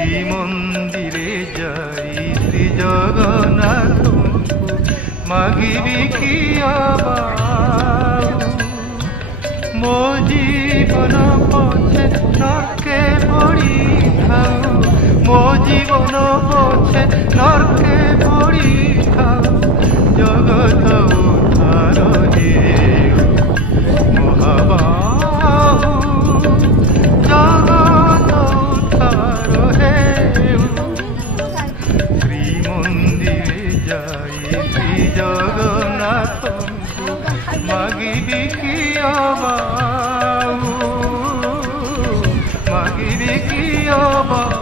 ଶ୍ରୀମନ୍ଦିରେ ଯାଇ ଶ୍ରୀ ଜଗନ୍ନାଥଙ୍କୁ ମାଗିବି କି ଆବାଉ ମୋ ଜୀବନ ପଛେ ନର୍କେ ପଡ଼ିଥାଉ ମୋ ଜୀବନ ପଛେ ନର୍କେ ପଡ଼ିଥାଉ ଜଗତ ଉଦ୍ଧାର ହେଉ ମହାବାହୁ ଜଗତ ଉଦ୍ଧାର ହେଉ ଶ୍ରୀମନ୍ଦିରେ ଯାଇ ଶ୍ରୀ ଜଗନ୍ନାଥଙ୍କୁ ମାଗିବି କି ଆବାଉ ମାଗିବି କି ଆବାଉ